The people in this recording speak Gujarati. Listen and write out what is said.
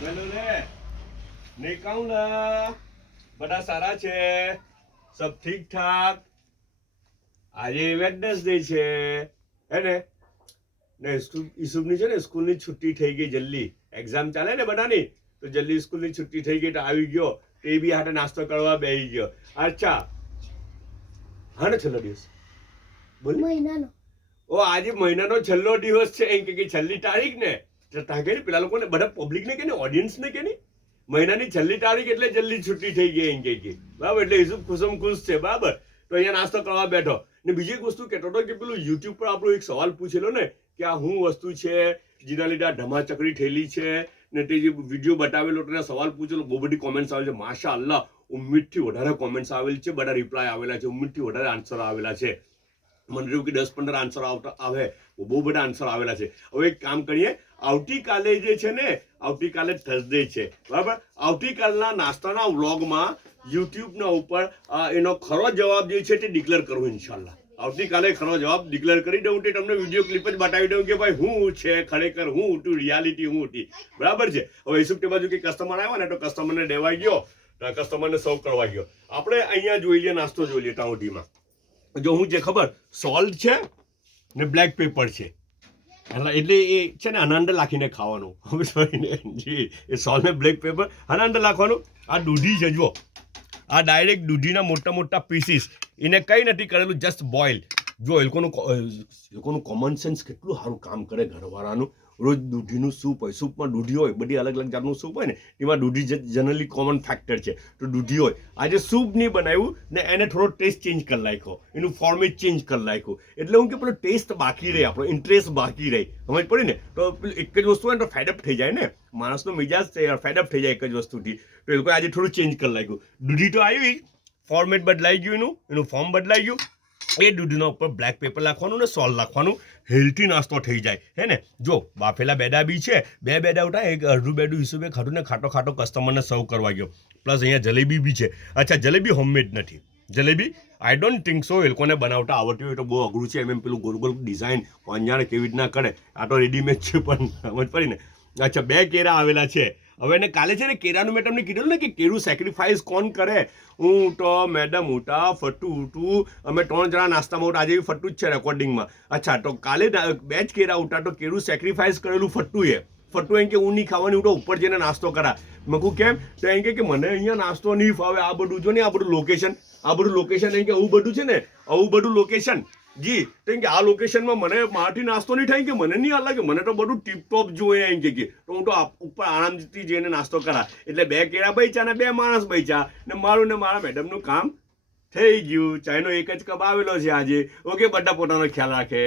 પેલું લે નહીં કહું ના બધા સારા છે સબ ઠીક ઠાક આજે વેડનસડે છે હે ને ઈસુબની છે ને સ્કૂલની છુટ્ટી થઈ ગઈ જલ્દી એક્ઝામ ચાલે ને બધાની તો જલ્દી સ્કૂલની છુટ્ટી થઈ ગઈ તો આવી ગયો તે બી હાટે નાસ્તો કરવા બેસી ગયો અચ્છા હા ને છેલ્લો દિવસ બોલ મહિનાનો ઓ આજે મહિનાનો છેલ્લો દિવસ છે એમ કે છેલ્લી તારીખ ને તાકે પેલા લોકોને બધા પબ્લિક ને કે ઓડિયન્સ ને કે નહીં મહિનાની છેલ્લી તારીખ એટલે જલ્દી છુટ્ટી થઈ ગઈ એમ કે બરાબર એટલે ઈસુબ ખુશમ ખુશ છે બરાબર તો અહીંયા નાસ્તો કરવા બેઠો ને બીજી એક વસ્તુ કહેતો હતો કે પેલું યુટ્યુબ પર આપણો એક સવાલ પૂછેલો ને કે આ શું વસ્તુ છે જેના લીધે આ ધમાચકડી થયેલી છે ને તે જે વિડીયો બતાવેલો તેને સવાલ પૂછેલો બહુ બધી કોમેન્ટ્સ આવે છે માશા અલ્લાહ ઉમ્મીદથી વધારે કોમેન્ટ્સ આવેલી છે બધા રિપ્લાય આવેલા છે ઉમ્મીદથી વધારે આન્સર આવેલા છે મને રહ્યું કે 10-15 આન્સર આવે બહુ બધા આન્સર આવેલા છે હવે એક કામ કરીએ આવતીકાલે જે છે ને આવતીકાલે થર્સડે છે બરાબર આવતીકાલના નાસ્તાના વ્લોગમાં યુટ્યુબના ઉપર એનો ખરો જવાબ જે છે તે ડિક્લેર કરવું ઇન્શાલ્લાહ આવતીકાલે ખરો જવાબ ડિક્લેર કરી દઉં તે તમને વિડીયો ક્લિપ જ બતાવી દઉં કે ભાઈ હું છે ખરેખર હું હતું રિયાલિટી હું હતી બરાબર છે હવે ઈસુબ તે બાજુ કે કસ્ટમર આવ્યા ને તો કસ્ટમરને દેવાઈ ગયો કસ્ટમરને સર્વ કરવા ગયો આપણે અહીંયા જોઈ લઈએ નાસ્તો જોઈ લઈએ ટાઉટીમાં જો હું જે ખબર સોલ્ટ છે ને બ્લેક પેપર છે એટલે એ છે ને અનાંડ લાખીને ખાવાનું હવે સોરી જી એ સોલ્ટ ને બ્લેક પેપર અનાંડ લાખવાનું આ દૂધી છે જુઓ આ ડાયરેક્ટ દૂધીના મોટા મોટા પીસીસ એને કંઈ નથી કરેલું જસ્ટ બોઇલ જો એ લોકોનું કોમન સેન્સ કેટલું સારું કામ કરે ઘરવાળાનું રોજ દૂધીનું સૂપ હોય સૂપમાં દૂધી હોય બધી અલગ અલગ જાતનું સૂપ હોય ને એમાં દૂધી જનરલી કોમન ફેક્ટર છે તો દૂધી હોય આજે સૂપ નહીં બનાવ્યું ને એને થોડો ટેસ્ટ ચેન્જ કરી નાખ્યો એનું ફોર્મેટ ચેન્જ કરી નાખ્યું એટલે હું કે પેલો ટેસ્ટ બાકી રહે આપણો ઇન્ટરેસ્ટ બાકી રહે સમજ પડી ને તો એક જ વસ્તુ હોય ને તો ફેડઅપ થઈ જાય ને માણસનો મિજાજ ફેડઅપ થઈ જાય એક જ વસ્તુથી તો એ લોકો આજે થોડું ચેન્જ કરી નાખ્યું દૂધી તો આવી ફોર્મેટ બદલાઈ ગયું એનું ફોર્મ બદલાઈ ગયું એ દૂધના ઉપર બ્લેક પેપર નાખવાનું ને સોલ્ટ નાખવાનું હેલ્થી નાસ્તો થઈ જાય હે ને જો બાફેલા બેડા બી છે બે બેડા ઉઠા એક અડધું બેડું હિસાબે ખાટું ને ખાટો કસ્ટમરને સર્વ કરવા ગયો પ્લસ અહીંયા જલેબી બી છે અચ્છા જલેબી હોમમેડ નથી jalebi I don't think so એ લોકોને બનાવતા આવડતી હોય તો બહુ અઘરું છે એમ પેલું ગોલ ગોલ ડિઝાઇન અંજાણે કેવી રીતના કરે આ તો રેડીમેડ છે પણ સમજ પડી ને અચ્છા 2 કેરા આવેલા છે હવે એને કાલે છે ને કેરાનું મેં તમને કીધું ને કે કેરું સેક્રિફાઈસ કોણ કરે હું તો મેડમ ઉઠા ફટ્ટુ ઉઠું અમે 3 જણા નાસ્તામાં ઉઠા આજે ફટ્ટુ જ છે રેકોર્ડિંગમાં અચ્છા તો કાલે 2 જ કેરા ઉઠા તો કેરું સેક્રિફાઈસ કરેલું ફટ્ટુએ ફટ્ટુ એમ કે હું નહીં ખાવાની ઉઠો ઉપર જઈને નાસ્તો કરા મેં કહું કેમ તો એમ કે મને અહીંયા નાસ્તો નહીં ફાવે આ બધું જો ને આ બધું લોકેશન એમ કે આવું બધું છે ને આવું બધું લોકેશન જી તો કે આ લોકેશનમાં મને મારાથી નાસ્તો નહીં થાય કે મને નહીં લાગે મને તો બધું ટીપટોપ જોઈએ એમ કે તો હું તો ઉપર આરામથી જઈને નાસ્તો કરા એટલે 2 કેળા બચ્યા ને 2 માણસ બચ્યા ને મારું ને મારા મેડમનું કામ થઈ ગયું ચાયનો એક જ કપ આવેલો છે આજે ઓકે બધા પોતાનો ખ્યાલ રાખે